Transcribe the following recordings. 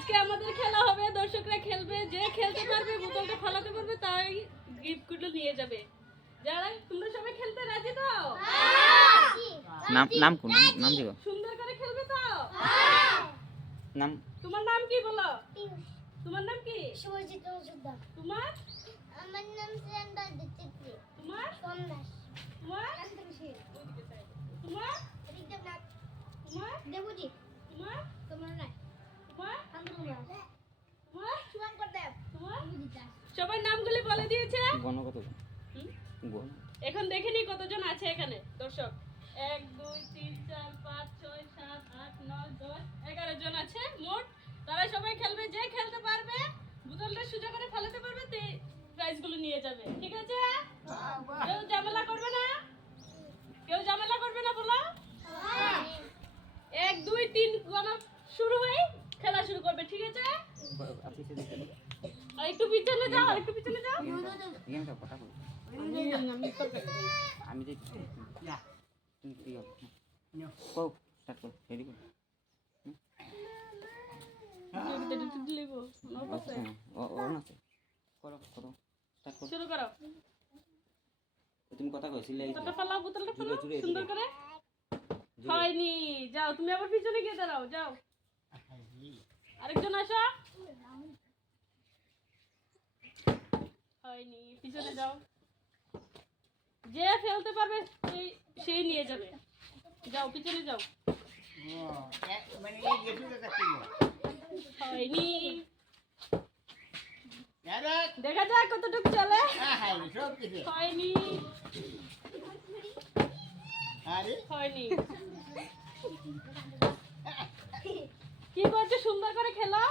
আজকে আমাদের খেলা হবে, দর্শকরা খেলবে, যে খেলতে পারবে বোতলটা ফালাতে পারবে তাই গিফটগুলো নিয়ে যাবে। যারা তোমরা সবাই খেলতে রাজি তো? নাম নাম কোন নাম দিব? সুন্দর করে খেলবে তো? নাম তোমার নাম কি বলো? তোমার নাম কি? শুভজিৎ মজুমদার। তোমার? আমার নাম শ্রেন্দা দিতেছি। তোমার? সোমনাথ। তোমার? তোমার? ঋদ্ধনাথ। তোমার? দেবজিৎ। তোমার? তোমার নাই। তোমার? আন্দুলনাথ। তোমার? শুভঙ্কর দেব। তোমার? দেবজিৎ দাস। সবাই নামগুলি বলে দিয়েছে। গণ কত হুম? গণ এখন দেখে নি কতজন আছে এখানে দর্শক। 1 2 3 4 5 6 7 8 9 10 11 জন আছে মোট। তারা সবাই খেলবে, যে খেলতে পারবে বোতলটা সোজা করে ফেলাতে পারবে তে প্রাইজগুলো নিয়ে যাবে। ঠিক আছে? কেউ ঝামেলা করবে না? কেউ ঝামেলা করবে না বলো? 1 2 3 গণা শুরু হয়ে খেলা শুরু করবে। ঠিক আছে? আপনি সে দেখেন আর একটু পিছনে যাও, একটু পিছনে যাও। গেমটা কথা বল আমি যে ইয়া তুমি কি করো কো স্টার্ট কর রেডি কর ও ও না করো করো স্টার্ট কর শুরু করো। তুমি কথা কইছিলে এই বোতলটা ফালাও, বোতলটা ফালাও জুড়ে, জুড়ে, সুন্দর করে। হয়নি, যাও তুমি আবার পিছনে গিয়ে দাঁড়াও, যাও। আরেকজন আসো। হয়নি, পিছনে যাও। যে ফেলতে পারবে সেই নিয়ে যাবে। যাও পিছনে যাও। হয়নি, দেখা যাক কতটুকু চলে। হয়নি, হয়নি। কি করছো? সুন্দর করে খেলো।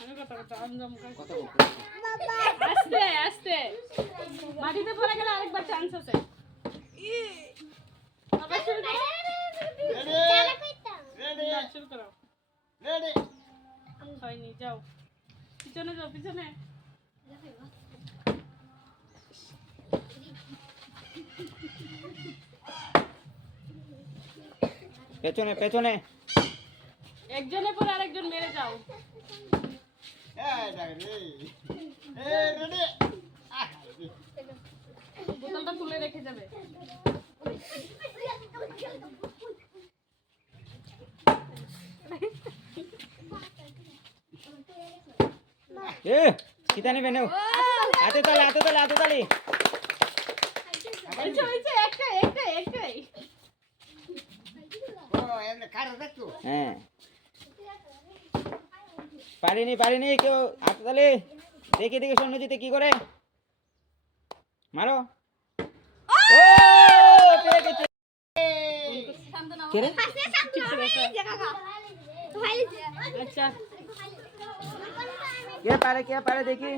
আমি কথা আমজম কথা বল আস্তে আস্তে। মাটিতে পড়ে গেলে আরেকবার চান্স আছে। আবার শুরু করো। না, শুরু করো। হয়নি, যাও পিছনে যাও, পিছনে। পেছনে পেছনে একজনের পর আরেকজন মেরে যাও। বোতলটা তুলে রেখে যাবে। এ কিতা নিবে নাও হাতে তালি হাতে তালি হাতে তালি হয়েছে, হয়েছে, একটাই একটাই একটাই। হ্যাঁ পারিনি পারিনি কেউ হাতে তালি দেখে দেখে সৈন্যজিতে কি করে মারো ও পেয়ে গেছে কে রে আচ্ছা, কে পারে দেখি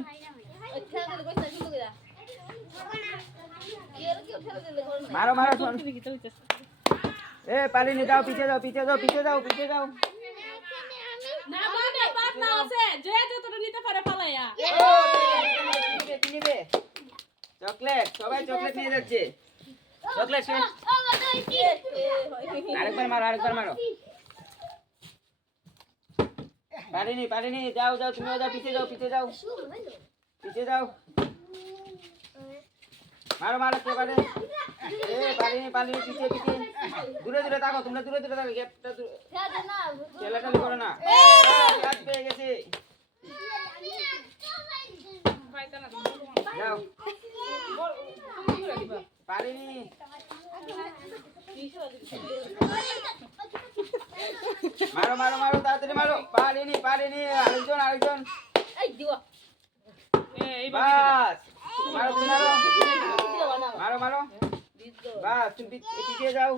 মারো মারো শোন এ পারিনি যাও পিছে যাও পিছে যাও পিছে যাও পিছে যাও না মানে বাদ না আছে, যে যতটা নিতে পারে ফালাইয়া। ও কি নিবে চকলেট সবাই চকলেট নিয়ে যাচ্ছে চকলেট শেষ আরেকবার মারো পারিনি যাও যাও তুমিও যাও পিছে যাও পিছে যাও মারো কে পারে এ পারিনি পিছে দূরে তাকো তোমরা দূরে তাকো গ্যাপটা খেলাটালি করো না কাজ পেয়ে গেছে যাও পারিনি মারো তাড়াতাড়ি মারো পারিনি আরেকজন এই বাস মারো তুমি মারো বাস তুমি পিছিয়ে যাও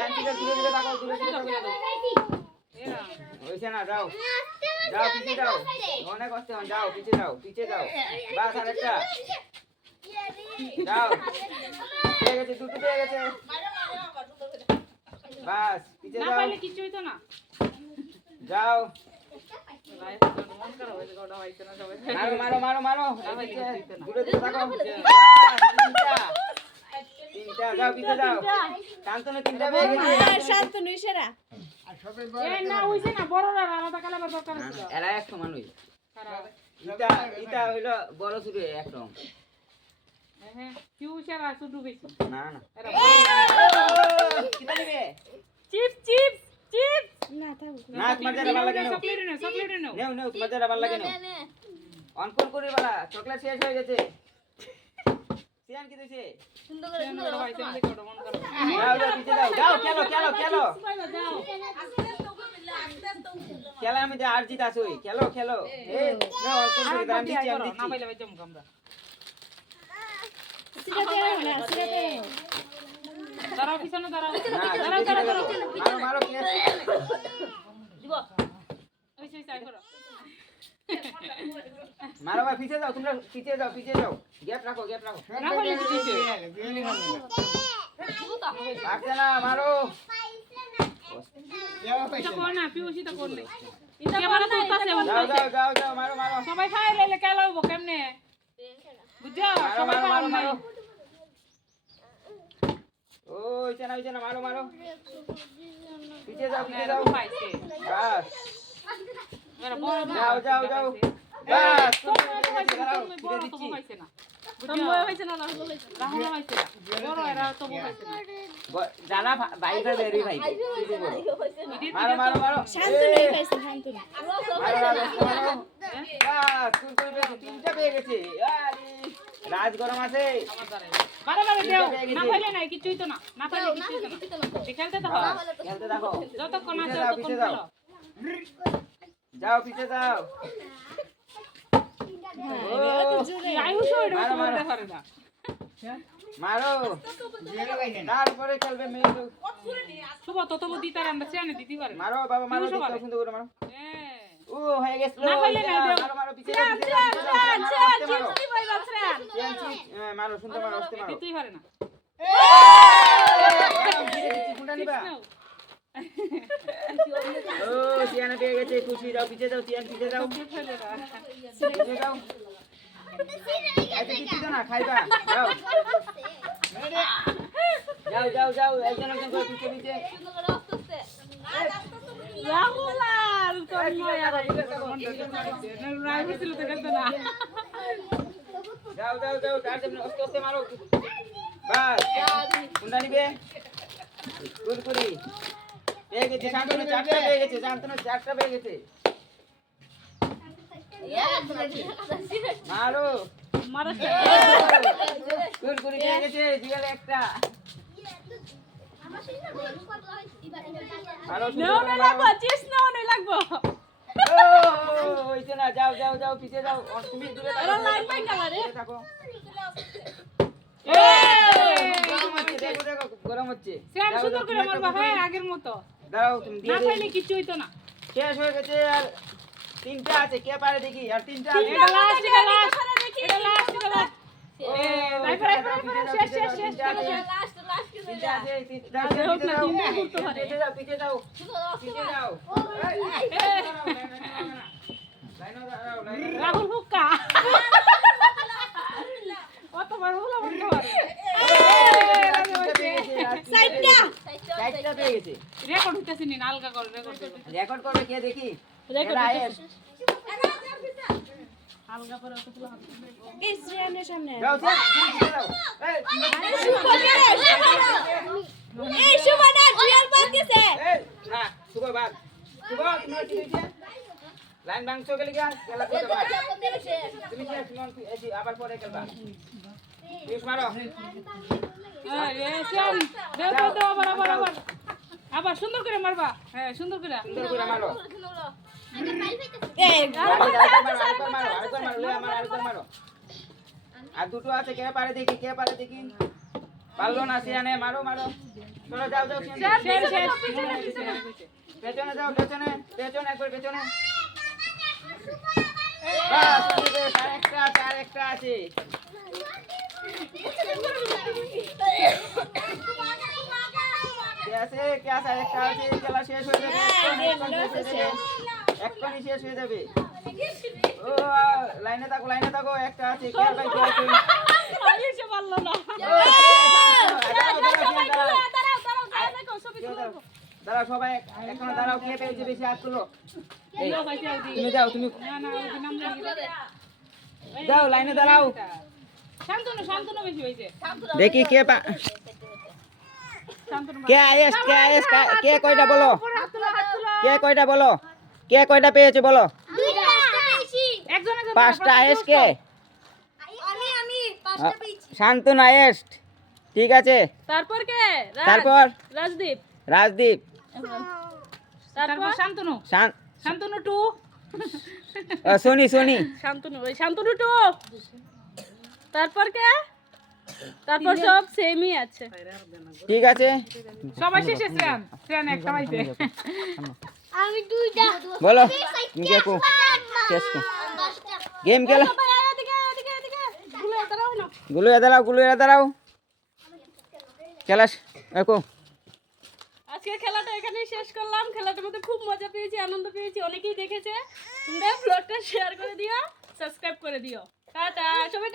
রান্তিটা দূরে তাকাও হইছে না যাও পিছিয়ে যাও অনেক কষ্ট হয় যাও পিছিয়ে যাও বাস আরেকটা যাও পেয়ে গেছে দুটো পেয়ে গেছে বাস পিছিয়ে না যাও পাইলে কিছু হইতো না। যাও মারো মারো দূরে তাকাও তিনটা তিনটা যাও পিছে যাও শান্তনু তিনটা পেয়ে গেছে এই না হইছে না বড়রা আলাদা কালাবার দরকার না, ছিল না, এরা এক সমান হই খারাপ ইটা ইটা হইলো বড় শুরু একদম হ্যাঁ কিউ সেরা শুধু বেশি না না এরা কিটা নিবে চিপস চিপস চিপস না তোমার যারা ভালো লাগে চকলেট নাও নেও নেও তোমার যারা ভালো লাগে নেও অনকল করে বালা চকলেট শেষ হয়ে গেছে সিয়ান কি দিছে যাও যাও পিছে যাও যাও খেলো খেলো খেলো খেলা আমি যে আর জিত আসই খেলো খেলো এই নাও অনকল করে দাম দিচ্ছি আমি না দিচ্ছি পাইলে ভাই জমু আমরা দাঁড়াও পিছনে দাঁড়াও না দাঁড়াও মারো মারো কে ওই চাই করো মারো ভাই পিছে যাও তোমরা পিছে যাও গ্যাপ রাখো না পাইলে দিতে পারছে না মারো এটা কর না পিউসি তো করলে ক্যামেরা তো উঠতাছে যাও যাও যাও যাও মারো মারো সবাই খাই লাইলে কে লাইবো কেমনে বুঝছো মারো সবাই মারো খাওয়ার মারো নাই মারো ওই চেনা মারো মারো পিছে যাও পাইছে বাস এরা বড় যাও যাও যাও বাস বড় পিছে তো দিচ্ছি পাইছে না সম্ভব হয়েছে না না হলো হয়েছে রাহুল পাইছে না বড় এরা তো পাইছে না জানা বাইরে বেরি ভাই মারো মারো মারো মারো শান্তনু পাইছে শান্তনু মারো মারো মারো বাস তুই কই পেয়েছিস তিনটা পেয়ে গেছে আরে রাজ গরম আছে আমার দ্বারা বারে দেও না পাইলে নাই কিছুই তো না পাইলে কিছুই তো না খেলতে তো হয় খেলতে দেখো যতক্ষণ আছে পিছে ততক্ষণ যাও, খেলো যাও পিছে যাও আয়ুষ ওইটা মারো, মারো। বলতে পারে না মারো তারপরে খেলবে মেয়ে শুভ তত বুদ্ধি তার আমরা চেনে দিতে পারে না মারো বাবা মারো পিউসও দিতে পারে। সুন্দর করে মারো হ্যাঁ ও হয়ে গেছিল না পাইলে না, দেও। মারো মারো পিছে যাও পিছে যাও, পিছে যাও, মারো, আস্তে মারো চিপস দিবই বাছরান মারো সুন্দর মারো আস্তে মারো দিতেই পারে না মারো, ধীরে দিচ্ছি, কোনটা নিবা? ও সিয়ানা পেয়ে গেছে খুশি যাও পিছে যাও সিয়ান পিছে যাও পিছে যাও আচ্ছা কিছু তো না খাইবা যাও যাও যাও যাও একজন একজন করে পিছে পিছে রাহুল আর তন্ময় আর রাইভে ছিল তো খেলতে না যাও যাও যাও তার জন্য আস্তে আস্তে মারো বাস কোনটা নিবে কুরকুরি পেয়ে গেছে শান্তনু চারটা পেয়ে গেছে শান্তনু চারটা পেয়ে গেছে মারো মারা কুরকুরি পেয়ে গেছে জিগাল একটা মারো নেও না লাগবো চিপস নেও না লাগবো ও হইছে না যাও যাও যাও পিছে যাও তুমি দূরে থাকো এরা লাইন পাই গেল রে দূরে থাকো গরম হচ্ছে দেখো দেখো গরম হচ্ছে স্যার যাও, সুন্দর যাও, করে তুমি মারবা একটা হ্যাঁ কুরকুরি আগের মতো দাও তুমি দিয়ে না দে পাইলে কিছু হইতো না শেষ হয়ে গেছে আর তিনটা আছে কে পারে দেখি আর তিনটা আছে এটা লাস্ট এটা লাস্ট দেখি এটা লাস্ট এটা লাস্ট শেষ শেষ শেষ লাস্ট লাস্ট কে তিনটা আছে তিনটা আরে হোক না, তিনটাই করতে পারে। পিছে যাও পিছে যাও পিছে যাও লাইনও দাঁড়াও লাইনও দাঁড়াও রাহুল হুক্কা অতবার হলো বন্ধ করে চারটা পেয়ে গেছে রেকর্ড হইতাছে নি আলগা করে রেকর্ড দেব রেকর্ড করবে কে দেখি রেকর্ড এরা আয়েস। আলগা করে কতগুলো হাত যাও যাও পিছে যাও এই এই সুবনা জুয়েল পাকিছে এই না শুভ বাদ শুভ তোমার কি হইছে লাইন ভাঙছো গেলি গা খেলা করতে পার তুমি কি সুমন এই আবার পরে খেলবা পিস মারো শ্যাম দেও দেও দেও আবার আবার আবার আবার সুন্দর করে মারবা হ্যাঁ সুন্দর করে সুন্দর করে মারো এই আরেকবার মারো লয়ে আমার আরেকবার মারো আর দুটো আছে কে পারে দেখি পারলো না সিয়ানে মারো মারো চলো যাও যাও সিয়ানে শেষ শেষ পেছনে যাও পেছনে একবার পেছনে বাস আরেকটা আছে কে আছে আরেকটা আছে খেলা শেষ হয়ে যাবে এক্ষুনি শেষ হয়ে যাবে ও লাইনে থাকো একটা আছে কে আর ভাই কে আছে আমি সে পারলো না ও, দাঁড়াও সবাই এখনো দাঁড়াও, কে পেয়েছে বেশি হাত তুলো। এই, লোক আছে ওদি। তুমি যাও, তুমি না না ওদি নাম জানি যাও, লাইনে দাঁড়াও। শান্তনু বেশি হয়েছে। দেখি কে শান্তনু কে হাইয়েস্ট, কে কয়টা বলো, কে কয়টা বলো, কে কয়টা পেয়েছে বলো। একজন পাঁচটা হাইয়েস্ট কে? আমি 5টা পেয়েছি। শান্তনু হাইয়েস্ট, ঠিক আছে। তারপর কে? তারপর রাজদীপ। রাজদীপ, তারপর শান্তনু শান- শান্তনু 2 সোনি, শান্তনু টু। তারপর কে? তারপর সব সেমই আছে। ঠিক আছে। সবাই শেষে শ্রেয়ান একটা পাইছে। আমি 2টা। বলো তুমি কে কো শেষ কো গেম খেলা। সবাই আয় এদিকে। গুলো এ দাঁড়াও খেলা দেখো। আজকে খেলাটা এখানেই শেষ করলাম। খেলাটার মধ্যে খুব মজা পেয়েছি, আনন্দ পেয়েছি, অনেকেই দেখেছে। তোমরা ব্লগটা শেয়ার করে দিও, সাবস্ক্রাইব করে দিও। টাটা সবাই।